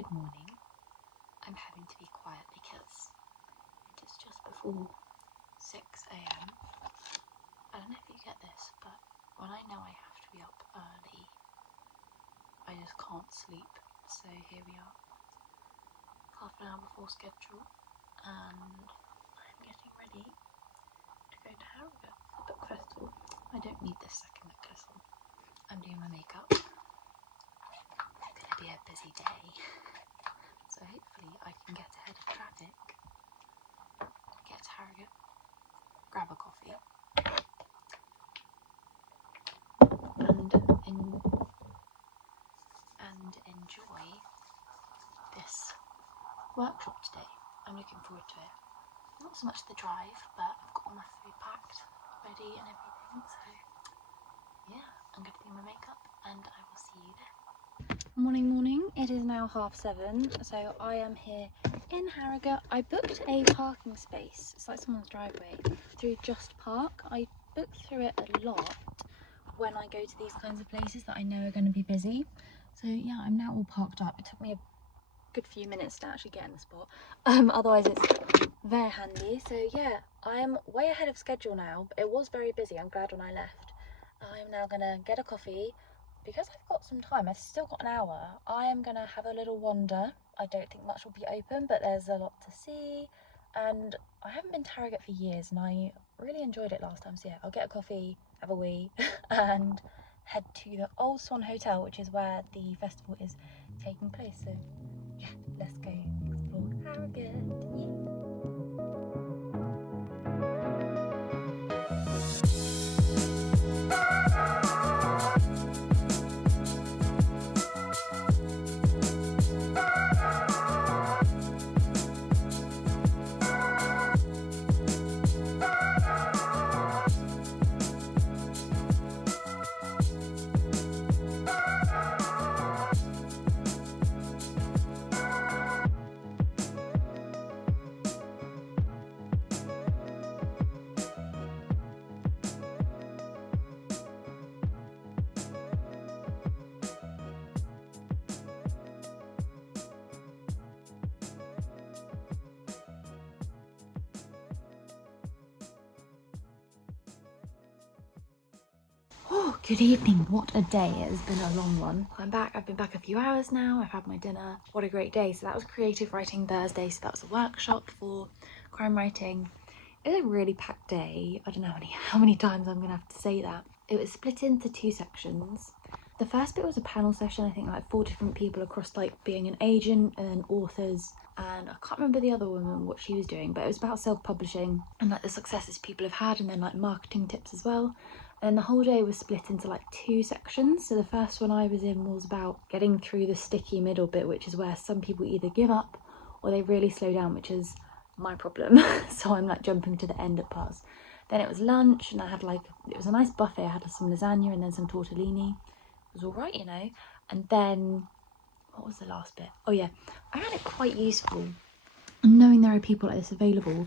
Good morning. I'm having to be quiet because it is just before 6 a.m. I don't know if you get this, but when I know I have to be up early, I just can't sleep. So here we are, half an hour before schedule, and I'm getting ready to go to Harrogate for the book festival. I don't need this second necklace on. I'm doing my makeup. It's going to be a busy day. So hopefully I can get ahead of traffic, get to Harrogate, grab a coffee, and enjoy this workshop today. I'm looking forward to it. Not so much the drive, but I've got all my food packed, ready and everything, so yeah, I'm going to do my makeup and I will see you there. Morning. It is now 7:30, so I am here in Harrogate. I booked a parking space, it's like someone's driveway, through Just Park. I book through it a lot when I go to these kinds of places that I know are going to be busy. So yeah, I'm now all parked up. It took me a good few minutes to actually get in the spot. Otherwise it's very handy. So yeah, I am way ahead of schedule now, but it was very busy. I'm glad when I left. I'm now gonna get a coffee. Because I've got some time, I've still got an hour, I am going to have a little wander. I don't think much will be open, but there's a lot to see. And I haven't been to Harrogate for years, and I really enjoyed it last time. So yeah, I'll get a coffee, have a wee, and head to the Old Swan Hotel, which is where the festival is taking place. So yeah, let's go explore Harrogate. Oh, good evening. What a day. It has been a long one. I'm back. I've been back a few hours now. I've had my dinner. What a great day. So that was Creative Writing Thursday. So that was a workshop for crime writing. It was a really packed day. I don't know how many times I'm going to have to say that. It was split into 2 sections. The first bit was a panel session. I think like 4 different people across like being an agent and authors. And I can't remember the other woman, what she was doing, but it was about self-publishing and like the successes people have had and then like marketing tips as well. And the whole day was split into like 2 sections. So the first one I was in was about getting through the sticky middle bit, which is where some people either give up or they really slow down, which is my problem. So I'm like jumping to the end at parts. Then it was lunch and I had like, it was a nice buffet. I had some lasagna and then some tortellini. It was all right, you know. And then, what was the last bit? Oh yeah, I found it quite useful knowing there are people like this available.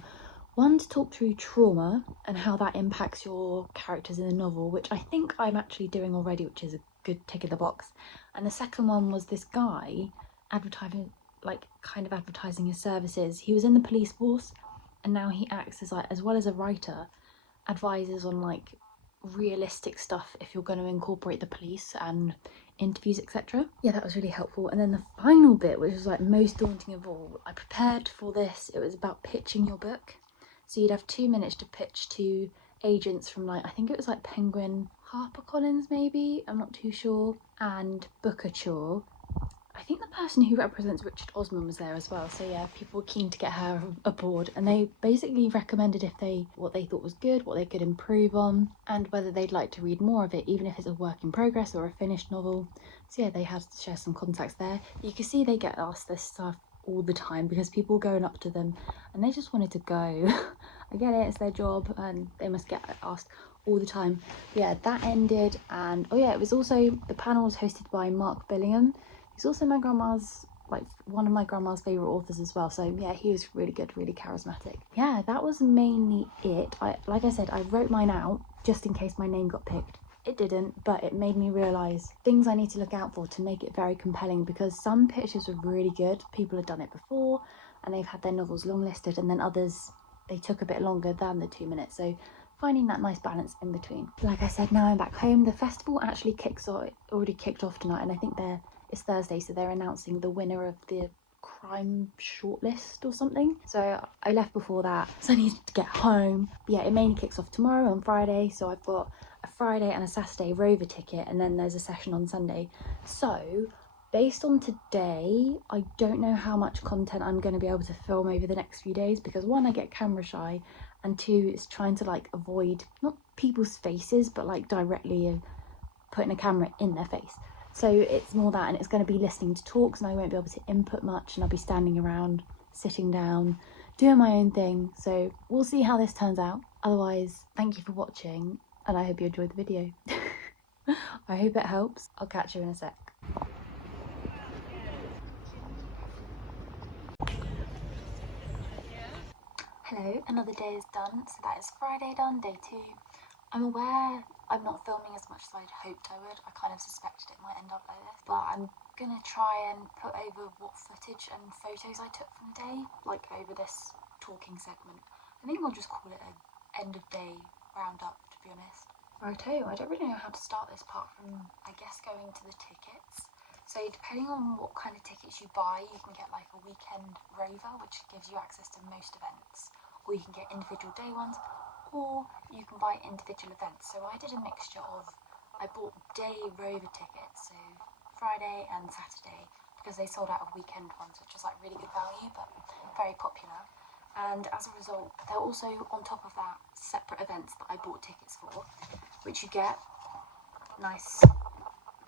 One, to talk through trauma and how that impacts your characters in the novel, which I think I'm actually doing already, which is a good tick in the box. And the second one was this guy advertising, like kind of advertising his services. He was in the police force and now he acts as like, as well as a writer, advises on like realistic stuff if you're going to incorporate the police and interviews, etc. Yeah, that was really helpful. And then the final bit, which was like most daunting of all, I prepared for this. It was about pitching your book. So you'd have 2 minutes to pitch to agents from like, I think it was like Penguin, HarperCollins maybe, I'm not too sure, and Bookerchaw. I think the person who represents Richard Osman was there as well. So yeah, people were keen to get her aboard, and they basically recommended what they thought was good, what they could improve on, and whether they'd like to read more of it, even if it's a work in progress or a finished novel. So yeah, they had to share some contacts there. You can see they get asked this stuff all the time because people going up to them and they just wanted to go. I get it, it's their job and they must get asked all the time. But yeah, that ended, and oh yeah, it was also, the panel was hosted by Mark Billingham. He's also my grandma's, like one of my grandma's favourite authors as well. So yeah, he was really good, really charismatic. Yeah, that was mainly it. Like I said, I wrote mine out just in case my name got picked. It didn't, but it made me realise things I need to look out for to make it very compelling, because some pitches were really good. People had done it before and they've had their novels longlisted, and then others, they took a bit longer than the 2 minutes. So finding that nice balance in between. Like I said, now I'm back home. The festival actually already kicked off tonight, and I think it's Thursday, so they're announcing the winner of the crime shortlist or something. So I left before that, so I needed to get home. But yeah, it mainly kicks off tomorrow on Friday, so I've got a Friday and a Saturday Rover ticket, and then there's a session on Sunday. So based on today, I don't know how much content I'm going to be able to film over the next few days, because one, I get camera shy, and two, it's trying to like avoid not people's faces, but like directly putting a camera in their face. So it's more that, and it's going to be listening to talks, and I won't be able to input much, and I'll be standing around, sitting down, doing my own thing. So we'll see how this turns out. Otherwise, thank you for watching, and I hope you enjoyed the video. I hope it helps. I'll catch you in a sec. Hello, another day is done. So that is Friday done, day 2. I'm aware I'm not filming as much as I'd hoped I would. I kind of suspected it might end up like this, but I'm gonna try and put over what footage and photos I took from the day, like over this talking segment. I think I'll just call it an end of day roundup, to be honest. Righto, I don't really know how to start this apart from, I guess, going to the tickets. So depending on what kind of tickets you buy, you can get like a weekend rover, which gives you access to most events, or you can get individual day ones, or you can buy individual events. So I did a mixture of, I bought day rover tickets, so Friday and Saturday, because they sold out of weekend ones, which was like really good value, but very popular. And as a result, there are also, on top of that, separate events that I bought tickets for, which you get nice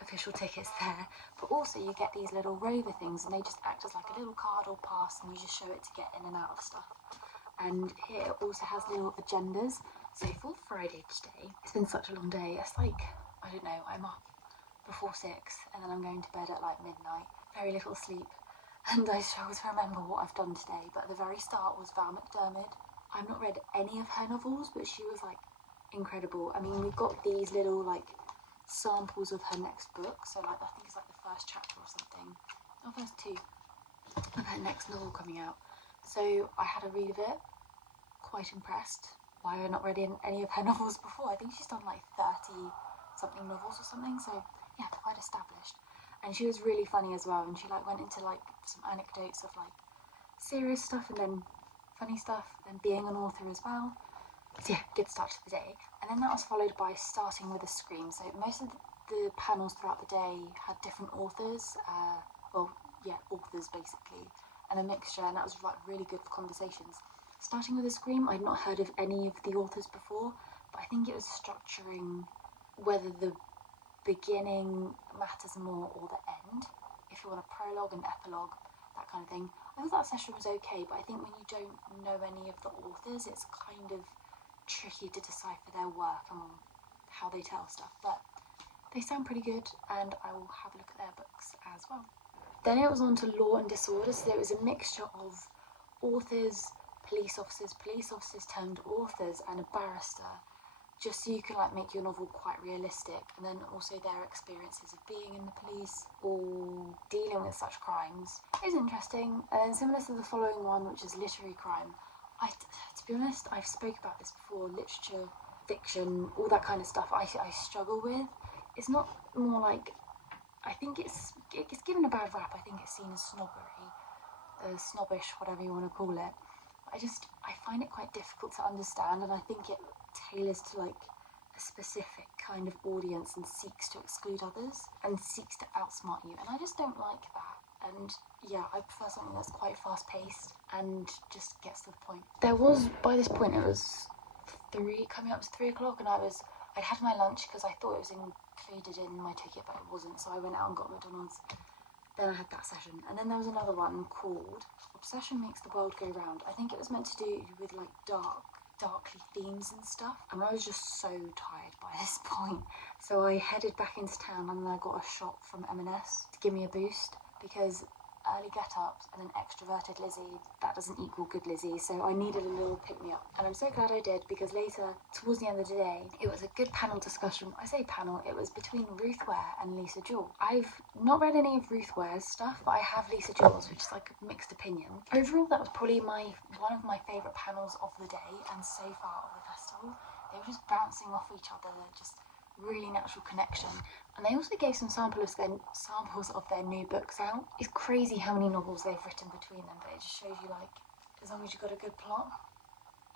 official tickets there, but also you get these little rover things, and they just act as like a little card or pass, and you just show it to get in and out of stuff. And here it also has little agendas. So for Friday today, it's been such a long day. It's like, I don't know, I'm up before 6 and then I'm going to bed at like midnight. Very little sleep. And I struggle to remember what I've done today. But at the very start was Val McDermid. I've not read any of her novels, but she was like incredible. I mean, we've got these little like samples of her next book. So like, I think it's like the first chapter or something. Or first 2 of her next novel coming out. So I had a read of it, quite impressed. Why have I not read any of her novels before? I think she's done like 30 something novels or something, so yeah, quite established. And she was really funny as well, and she like went into like some anecdotes of like serious stuff and then funny stuff, and being an author as well. So yeah, good start to the day. And then that was followed by starting with a scream. So most of the panels throughout the day had different authors, authors basically, and a mixture, and that was like really good for conversations. Starting with a scream, I'd not heard of any of the authors before, but I think it was structuring whether the beginning matters more or the end, if you want a prologue and epilogue, that kind of thing. I thought that session was okay, but I think when you don't know any of the authors, it's kind of tricky to decipher their work and how they tell stuff, but they sound pretty good, and I will have a look at their books as well. Then it was on to Law and Disorder, so there was a mixture of authors, police officers turned authors, and a barrister, just so you can like make your novel quite realistic, and then also their experiences of being in the police or dealing with such crimes. It was interesting. And then similar to the following one, which is literary crime, to be honest, I've spoke about this before, literature, fiction, all that kind of stuff I struggle with. It's not more like, I think it's given a bad rap. I think it's seen as snobbish, whatever you want to call it. I find it quite difficult to understand, and I think it tailors to like a specific kind of audience and seeks to exclude others and seeks to outsmart you, and I just don't like that. And yeah, I prefer something that's quite fast paced and just gets to the point. There was, by this point, it was coming up to 3 o'clock, and I'd had my lunch because I thought it was included in my ticket, but it wasn't, so I went out and got McDonald's. Then I had that session, and then there was another one called Obsession Makes the World Go Round. I think it was meant to do with like darkly themes and stuff, and I was just so tired by this point, so I headed back into town, and then I got a shot from M&S to give me a boost, because early get-ups and an extroverted Lizzie, that doesn't equal good Lizzie, so I needed a little pick-me-up. And I'm so glad I did, because later, towards the end of the day, it was a good panel discussion. I say panel, it was between Ruth Ware and Lisa Jewell. I've not read any of Ruth Ware's stuff, but I have Lisa Jewell's, which is like a mixed opinion. Overall, that was probably one of my favourite panels of the day, and so far of the festival. They were just bouncing off each other, just really natural connection. And they also gave some samples of their new books out. It's crazy how many novels they've written between them, but it just shows you, like, as long as you've got a good plot,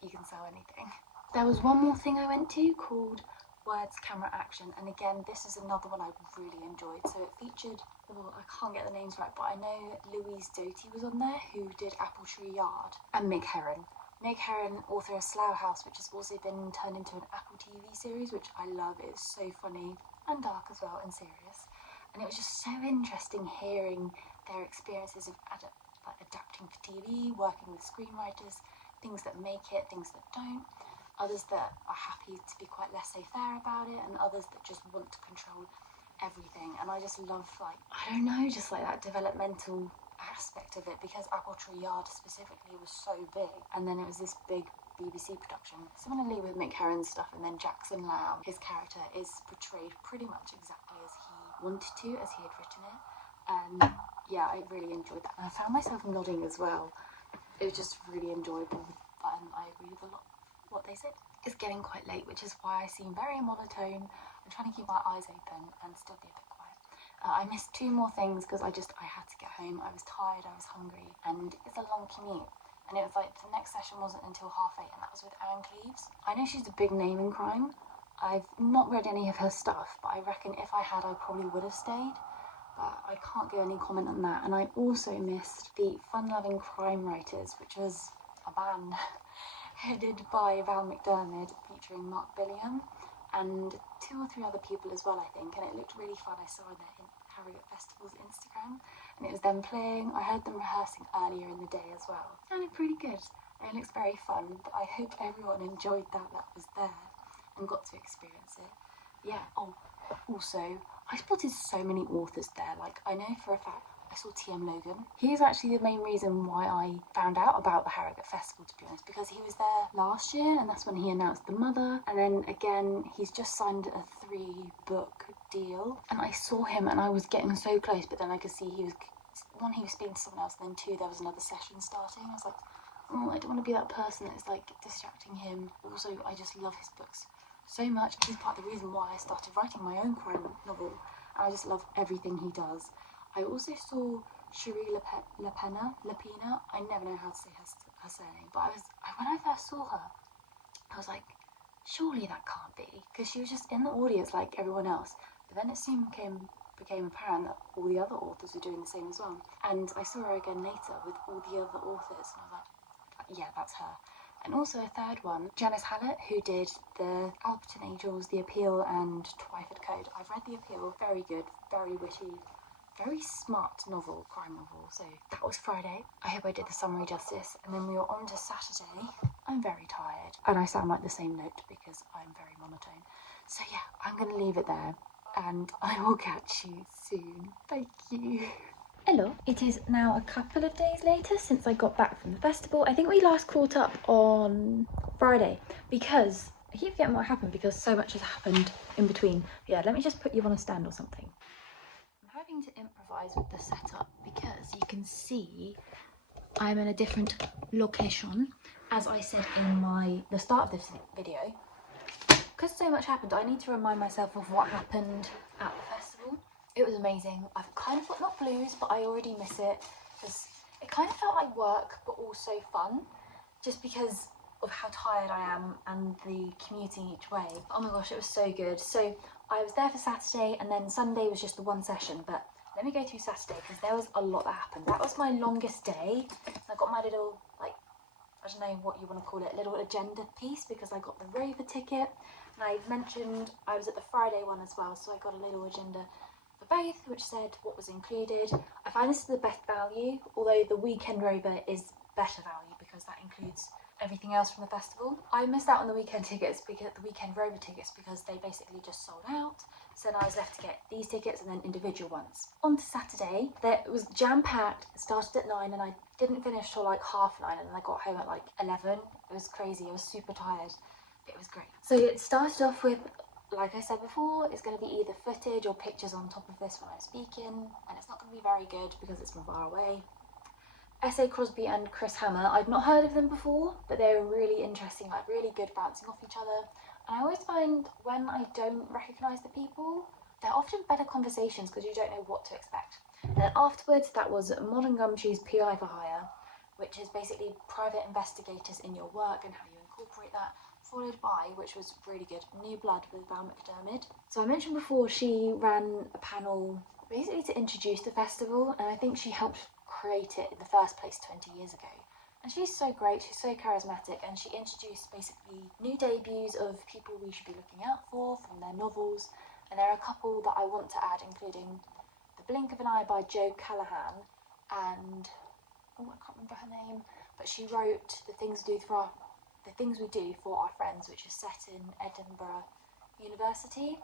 you can sell anything. There was one more thing I went to called Words, Camera, Action, and again, this is another one I really enjoyed. So it featured, well, I can't get the names right, but I know Louise Doty was on there, who did Apple Tree Yard, and Meg Herron. Meg Herron, author of Slough House, which has also been turned into an Apple TV series, which I love. It's so funny and dark as well, and serious. And it was just so interesting hearing their experiences of adapting for TV, working with screenwriters, things that make it, things that don't, others that are happy to be quite laissez-faire about it, and others that just want to control everything. And I just love, like, I don't know, just like that developmental aspect of it, because Apple Tree Yard specifically was so big, and then it was this big BBC production. Similarly with Mick Herron's stuff, and then Jackson Lamb, his character is portrayed pretty much exactly as he wanted to, as he had written it. And yeah, I really enjoyed that, and I found myself nodding as well. It was just really enjoyable, and I agree with a lot of what they said. It's getting quite late, which is why I seem very monotone. I'm trying to keep my eyes open and still be a bit quiet. I missed two more things because I had to get home. I was tired, I was hungry, and it's a long commute. And it was like, the next session wasn't until 8:30, and that was with Anne Cleeves. I know she's a big name in crime. I've not read any of her stuff, but I reckon if I had, I probably would have stayed. But I can't give any comment on that. And I also missed the Fun-Loving Crime Writers, which was a band headed by Val McDermid, featuring Mark Billingham, and 2 or 3 other people as well, I think, and it looked really fun. I saw on their Harrogate Festival's Instagram, and it was them playing. I heard them rehearsing earlier in the day as well, and it's pretty good. It looks very fun, but I hope everyone enjoyed that was there and got to experience it. Yeah, oh, also, I spotted so many authors there. Like, I know for a fact I saw T.M. Logan. He's actually the main reason why I found out about the Harrogate Festival, to be honest, because he was there last year, and that's when he announced The Mother, and then again, he's just signed a 3-book deal, and I saw him and I was getting so close, but then I could see he was speaking to someone else, and then 2, there was another session starting. I was like, oh, I don't want to be that person that's like distracting him. Also, I just love his books so much. He's part of the reason why I started writing my own crime novel, and I just love everything he does. I also saw Cherie Lapena. I never know how to say her surname, but when I first saw her, I was like, surely that can't be, because she was just in the audience like everyone else. But then it soon became apparent that all the other authors were doing the same as well. And I saw her again later with all the other authors, and I was like, yeah, that's her. And also a third one, Janice Hallett, who did the Alperton Angels, The Appeal, and Twyford Code. I've read The Appeal, very good, very witty, very smart novel, crime novel. So that was Friday. I hope I did the summary justice. And then we were on to Saturday. I'm very tired, and I sound like the same note because I'm very monotone. So yeah, I'm going to leave it there, and I will catch you soon. Thank you. Hello, it is now a couple of days later since I got back from the festival. I think we last caught up on Friday, because I keep forgetting what happened because so much has happened in between. Yeah, let me just put you on a stand or something. I'm having to improvise with the setup because you can see I'm in a different location, as I said in the start of this video. Because so much happened, I need to remind myself of what happened at the festival. It was amazing. I've kind of got, not blues, but I already miss it, because it kind of felt like work, but also fun, just because of how tired I am and the commuting each way. Oh my gosh, it was so good. So I was there for Saturday, and then Sunday was just the one session, but let me go through Saturday, because there was a lot that happened. That was my longest day. I got my little, like, I don't know what you want to call it, little agenda piece, because I got the Rover ticket, and I mentioned I was at the Friday one as well, so I got a little agenda for both, which said what was included. I find this is the best value, although the weekend Rover is better value, because that includes everything else from the festival. I missed out on the weekend tickets, because the weekend rover tickets, because they basically just sold out. So then I was left to get these tickets and then individual ones. On to Saturday, it was jam-packed. It started at 9 and I didn't finish till like 9:30, and then I got home at like 11. It was crazy, I was super tired, but it was great. So it started off with, like I said before, it's going to be either footage or pictures on top of this when I'm speaking, and it's not going to be very good because it's from far away. S.A. Crosby and Chris Hammer, I'd not heard of them before, but they were really interesting, like really good bouncing off each other. And I always find when I don't recognise the people, they're often better conversations because you don't know what to expect. And then afterwards, that was Modern Gumshoe's PI for Hire, which is basically private investigators in your work and how you incorporate that, followed by, which was really good, New Blood with Val McDermid. So I mentioned before she ran a panel basically to introduce the festival, and I think she helped create it in the first place 20 years ago. And she's so great, she's so charismatic, and she introduced basically new debuts of people we should be looking out for from their novels. And there are a couple that I want to add, including The Blink of an Eye by Jo Callahan, and I can't remember her name, but she wrote The Things We Do for Our Friends, which is set in Edinburgh University,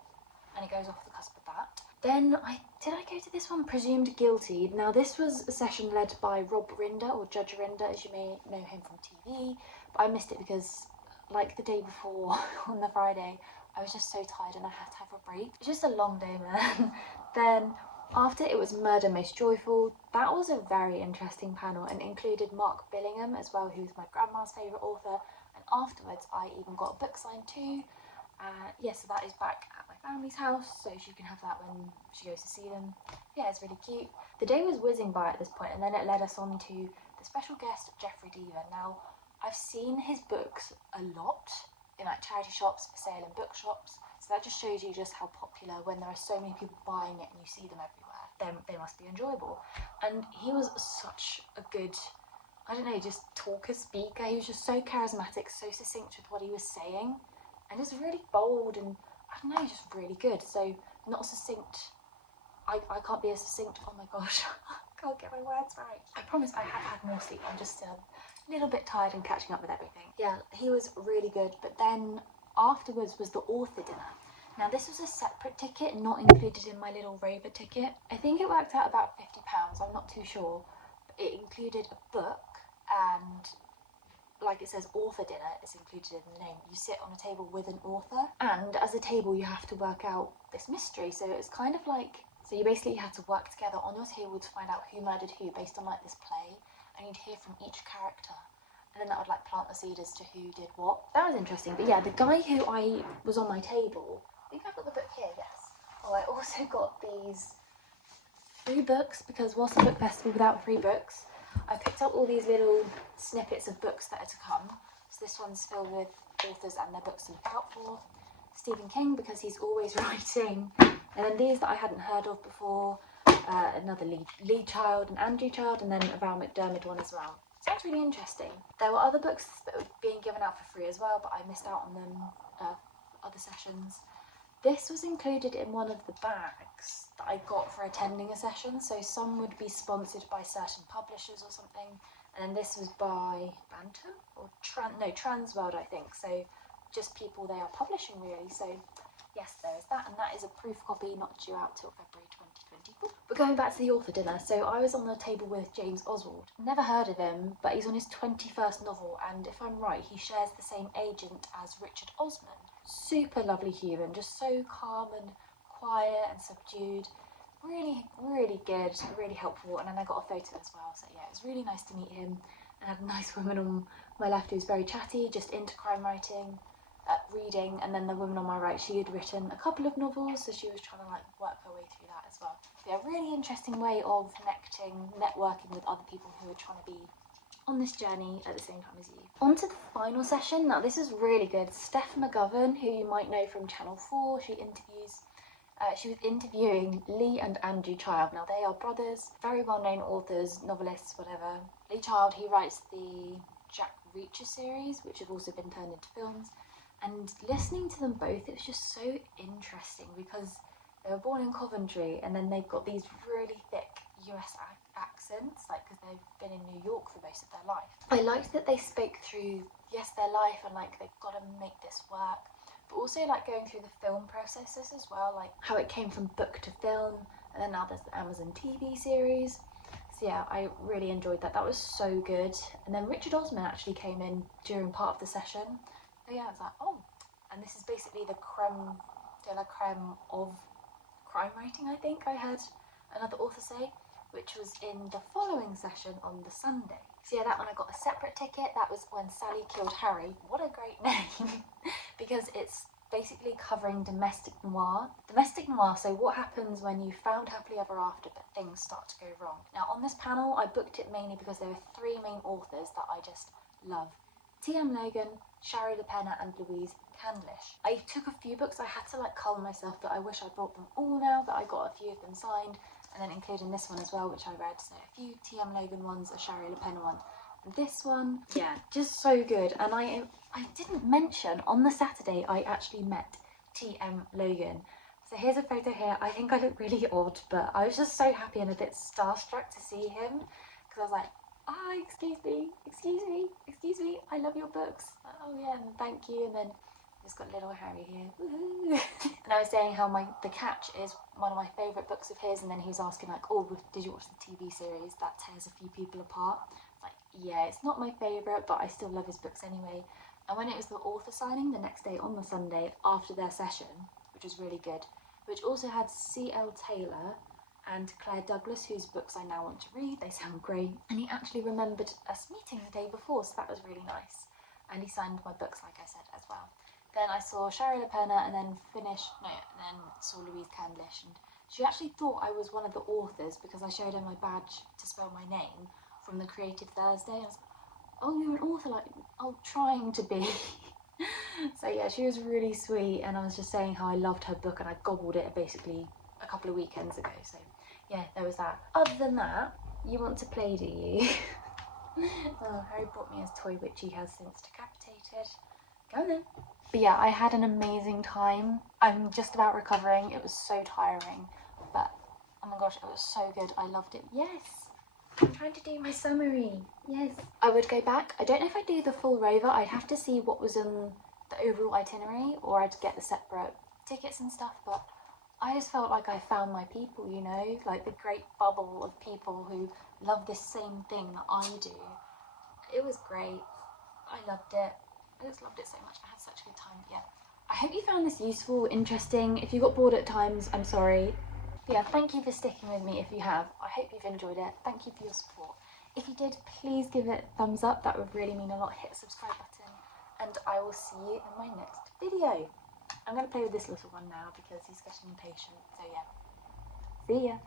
and it goes off the cusp of that. Then did I go to this one, Presumed Guilty. Now this was a session led by Rob Rinder, or Judge Rinder as you may know him from TV, but I missed it because, like the day before on the Friday, I was just so tired and I had to have a break. It's just a long day, man. Then after it was Murder Most Joyful. That was a very interesting panel and included Mark Billingham as well, who's my grandma's favourite author, and afterwards I even got a book signed too. So that is back at my family's house, so she can have that when she goes to see them. Yeah, it's really cute. The day was whizzing by at this point, and then it led us on to the special guest, Jeffrey Deaver. Now, I've seen his books a lot in like charity shops, for sale in bookshops, so that just shows you just how popular, when there are so many people buying it and you see them everywhere, then they must be enjoyable. And he was such a good, I don't know, just talker, speaker. He was just so charismatic, so succinct with what he was saying, and just really bold, and I don't know, just really good. So not succinct, I can't be as succinct, oh my gosh, I can't get my words right. I promise I have had more sleep, I'm just a little bit tired and catching up with everything. Yeah, he was really good. But then afterwards was the author dinner. Now this was a separate ticket, not included in my little Rover ticket. I think it worked out about £50, I'm not too sure. But it included a book, and like it says author dinner, it's included in the name. You sit on a table with an author, and as a table you have to work out this mystery. So it's kind of like, so you basically had to work together on your table to find out who murdered who based on like this play, and you'd hear from each character, and then that would like plant the seed as to who did what. That was interesting. But yeah, the guy who I was on my table, I think I've got the book here, yes. Oh, I also got these free books, because what's a book festival without free books? I picked up all these little snippets of books that are to come. So this one's filled with authors and their books to look out for. Stephen King, because he's always writing. And then these that I hadn't heard of before, another Lee Child and Andrew Child, and then a Val McDermid one as well. Sounds really interesting. There were other books that were being given out for free as well, but I missed out on them other sessions. This was included in one of the bags that I got for attending a session, so some would be sponsored by certain publishers or something, and then this was by Bantam or Transworld, I think, so just people they are publishing really. So yes, there is that, and that is a proof copy, not due out till February 2024. But going back to the author dinner, so I was on the table with James Oswald. Never heard of him, but he's on his 21st novel, and if I'm right, he shares the same agent as Richard Osman. Super lovely human, just so calm and quiet and subdued. Really, really good, really helpful, and then I got a photo as well, so yeah, it was really nice to meet him. And I had a nice woman on my left who was very chatty, just into crime writing, reading, and then the woman on my right, she had written a couple of novels, so she was trying to like work her way through that as well. So yeah, really interesting way of networking with other people who are trying to be on this journey at the same time as you. On to the final session. Now this is really good. Steph McGovern, who you might know from Channel 4, she was interviewing Lee and Andrew Child. Now they are brothers, very well-known authors, novelists, whatever. Lee Child, he writes the Jack Reacher series, which have also been turned into films. And listening to them both, it was just so interesting because they were born in Coventry, and then they've got these really thick US accents, like because they've been in New York for most of their life. I liked that they spoke through, yes, their life and like they've got to make this work, but also like going through the film processes as well, like how it came from book to film, and then now there's the Amazon TV series. So yeah, I really enjoyed that. That was so good. And then Richard Osman actually came in during part of the session. So yeah, I was like, oh, and this is basically the creme de la creme of crime writing, I think I heard another author say, which was in the following session on the Sunday. So yeah, that one I got a separate ticket. That was When Sally Killed Harry. What a great name, because it's basically covering domestic noir. Domestic noir, so what happens when you found happily ever after but things start to go wrong. Now on this panel, I booked it mainly because there were three main authors that I just love. T.M. Logan, Shari LaPena and Louise Candlish. I took a few books, I had to like cull myself, but I wish I brought them all now, but I got a few of them signed, and then including this one as well, which I read. So a few T.M. Logan ones, a Shari LaPena one, and this one, yeah, just so good. And I didn't mention, on the Saturday, I actually met T.M. Logan. So here's a photo here. I think I look really odd, but I was just so happy and a bit starstruck to see him, because I was like, ah, excuse me, I love your books. Oh yeah, and thank you. And then he's got little Harry here. Woohoo. And I was saying how The Catch is one of my favourite books of his, and then he was asking like, oh, did you watch the TV series? That tears a few people apart. Like, yeah, it's not my favourite, but I still love his books anyway. And when it was the author signing the next day on the Sunday after their session, which was really good, which also had C.L. Taylor and Claire Douglas, whose books I now want to read. They sound great. And he actually remembered us meeting the day before, so that was really nice. And he signed my books, like I said, as well. Then I saw Shari LaPena and then saw Louise Candlish. And she actually thought I was one of the authors because I showed her my badge to spell my name from the Creative Thursday. I was like, oh, you're an author? Like, oh, trying to be. So yeah, she was really sweet, and I was just saying how I loved her book and I gobbled it basically a couple of weekends ago. So yeah, there was that. Other than that, you want to play, do you? Oh, Harry brought me his toy, which he has since decapitated. Go then. But yeah, I had an amazing time. I'm just about recovering. It was so tiring, but oh my gosh, it was so good. I loved it. Yes, I'm trying to do my summary. Yes, I would go back. I don't know if I'd do the full rover. I'd have to see what was in the overall itinerary, or I'd get the separate tickets and stuff, but I just felt like I found my people, you know, like the great bubble of people who love this same thing that I do. It was great. I loved it. I just loved it so much. I had such a good time. Yeah, I hope you found this useful, interesting. If you got bored at times, I'm sorry. But yeah, thank you for sticking with me if you have. I hope you've enjoyed it. Thank you for your support. If you did, please give it a thumbs up. That would really mean a lot. Hit the subscribe button, and I will see you in my next video. I'm going to play with this little one now because he's getting impatient. So yeah, see ya.